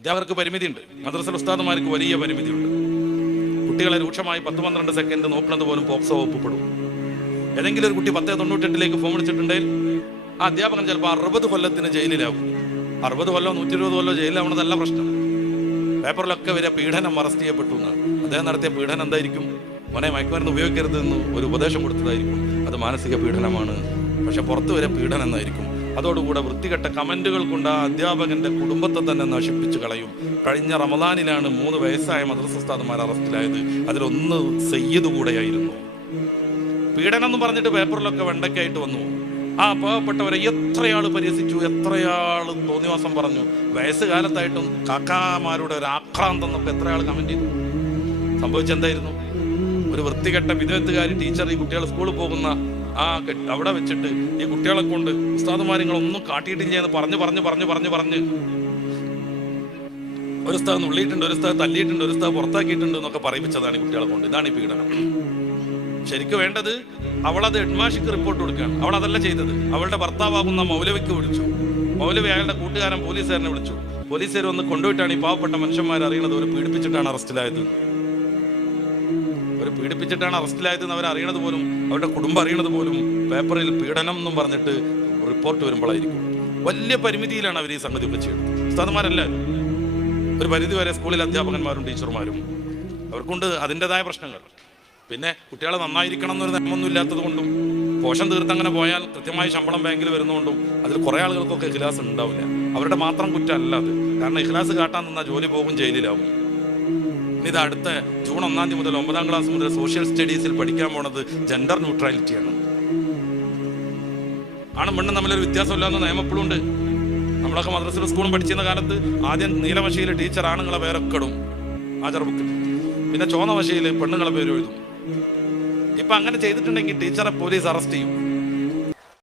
അധ്യാപകർക്ക് പരിമിതിയുണ്ട്. മദ്രസ ഉസ്താദുമാർക്ക് വലിയ പരിമിതിയുണ്ട്. കുട്ടികളെ രൂക്ഷമായി പത്ത് പന്ത്രണ്ട് സെക്കൻഡ് നോക്കുന്നത് പോലും പോക്സോ ഒപ്പപ്പെടും. ഏതെങ്കിലും ഒരു കുട്ടി പത്തേ തൊണ്ണൂറ്റെട്ടിലേക്ക് ഫോൺ വിളിച്ചിട്ടുണ്ടെങ്കിൽ ആ അധ്യാപകൻ ചിലപ്പോൾ അറുപത് കൊല്ലത്തിന് ജയിലിലാവും. അറുപത് കൊല്ലോ നൂറ്റി ഇരുപത് കൊല്ലോ ജയിലിലാവണതല്ല പ്രശ്നം. പേപ്പറിലൊക്കെ വരെ പീഡനം അറസ്റ്റ് ചെയ്യപ്പെട്ടു എന്ന് അദ്ദേഹം നടത്തിയ പീഡനം എന്തായിരിക്കും? മോനെ മയക്കുമരുന്ന് ഉപയോഗിക്കരുത് എന്ന് ഒരു ഉപദേശം കൊടുത്തതായിരിക്കും. അത് മാനസിക പീഡനമാണ്. പക്ഷെ പുറത്തു വരെ പീഡനം എന്നായിരിക്കും അതോടുകൂടെ വൃത്തികെട്ട കമന്റുകൾ കൊണ്ട് ആ അധ്യാപകന്റെ കുടുംബത്തെ തന്നെ നശിപ്പിച്ചു കളയും. കഴിഞ്ഞ റമദാനിലാണ് മൂന്ന് വയസ്സായ മദ്രസ അറസ്റ്റിലായത്. അതിലൊന്ന് സയ്യിദ് കൂടെയായിരുന്നു പീഡനം എന്ന് പറഞ്ഞിട്ട് പേപ്പറിലൊക്കെ വെണ്ടയ്ക്കായിട്ട് വന്നു. ആ പാവപ്പെട്ടവരെ എത്രയാൾ പരിഹസിച്ചു എത്രയാൾ തോന്നിവാസം പറഞ്ഞു. വയസ്സുകാലത്തായിട്ടും കാക്കാമാരുടെ ഒരു ആക്രാന്തം എന്നൊക്കെ എത്രയാൾ കമന്റ് ചെയ്തു. സംഭവിച്ചെന്തായിരുന്നു? ഒരു വൃത്തികെട്ട വിദഗ്ധകാരി ടീച്ചർ ഈ കുട്ടികൾ സ്കൂളിൽ പോകുന്ന ആ അവിടെ വെച്ചിട്ട് ഈ കുട്ടികളെ കൊണ്ട് ഉസ്താദുമാരിങ്ങളൊന്നും കാട്ടിയിട്ടില്ല എന്ന് പറഞ്ഞു പറഞ്ഞു പറഞ്ഞു പറഞ്ഞു പറഞ്ഞ് ഒരു സ്ഥലം നുള്ളിയിട്ടുണ്ട് ഒരു സ്ഥലം തല്ലിയിട്ടുണ്ട് ഒരു സ്ഥലം പുറത്താക്കിയിട്ടുണ്ട് എന്നൊക്കെ പറയിപ്പിച്ചതാണ് ഈ കുട്ടികളെ കൊണ്ട്. ഇതാണ് ഈ പീഡനം. ശരിക്കും വേണ്ടത് അവളത് ഹെഡ്മാഷിക്ക് റിപ്പോർട്ട് കൊടുക്കുകയാണ്. അവൾ അതല്ല ചെയ്തത്. അവളുടെ ഭർത്താവാകുന്ന മൗലവിക്ക് വിളിച്ചു. മൗലവി അയാളുടെ കൂട്ടുകാരൻ പോലീസുകാരനെ വിളിച്ചു. പോലീസുകാർ വന്ന് കൊണ്ടുപോയിട്ടാണ് ഈ പാവപ്പെട്ട മനുഷ്യന്മാർ അറിയുന്നത് ഒരു പീഡിപ്പിച്ചിട്ടാണ് അറസ്റ്റിലായത്. ഒരു പീഡിപ്പിച്ചിട്ടാണ് അറസ്റ്റിലായതെന്ന് അവർ അറിയണത് പോലും അവരുടെ കുടുംബം അറിയണത് പോലും പേപ്പറിൽ പീഡനം എന്നും പറഞ്ഞിട്ട് റിപ്പോർട്ട് വരുമ്പോഴായിരിക്കും. വലിയ പരിമിതിയിലാണ് അവർ ഈ സംഗതി ഒക്കെ ചെയ്യുന്നത്. ഉസ്താദന്മാരെല്ലാവരും ഒരു പരിധി വരെ സ്കൂളിൽ അധ്യാപകന്മാരും ടീച്ചർമാരും അവർക്കുണ്ട് അതിന്റെതായ പ്രശ്നങ്ങൾ. പിന്നെ കുട്ടികളെ നന്നായിരിക്കണം എന്നൊരു നിയമമൊന്നും ഇല്ലാത്തത് കൊണ്ടും പോഷൻ തീർത്തങ്ങനെ പോയാൽ കൃത്യമായി ശമ്പളം ബാങ്കിൽ വരുന്നതുകൊണ്ടും അതിൽ കുറേ ആളുകൾക്കൊക്കെ ഇഖ്ലാസ് ഉണ്ടാവില്ല. അവരുടെ മാത്രം കുറ്റമല്ല അത്. കാരണം ഇഖ്ലാസ് കാട്ടാൻ നിന്നാൽ ജോലി പോകും ജയിലിലാവും. ഇനി ഇത് അടുത്ത ജൂൺ ഒന്നാം തീയതി മുതൽ ഒമ്പതാം ക്ലാസ് മുതൽ സോഷ്യൽ സ്റ്റഡീസിൽ പഠിക്കാൻ പോണത് ജെൻഡർ ന്യൂട്രാലിറ്റിയാണ് ആണ്. മണ്ണും തമ്മിലൊരു വ്യത്യാസമില്ലാന്ന് നിയമം ഇപ്പോഴും ഉണ്ട്. നമ്മളൊക്കെ മദ്രസയിലും സ്കൂളും പഠിച്ചിരുന്ന കാലത്ത് ആദ്യം നീലവശയിൽ ടീച്ചർ ആണുങ്ങളെ പേരൊക്കെ ഇടും. ആചാർ ബുക്കിൽ പിന്നെ ചോന്ന വശയിൽ പെണ്ണുങ്ങളെ പേര് എഴുതും. ഇപ്പൊ അങ്ങനെ ചെയ്തിട്ടുണ്ടെങ്കിൽ ടീച്ചറെ പോലീസ് അറസ്റ്റ് ചെയ്യും.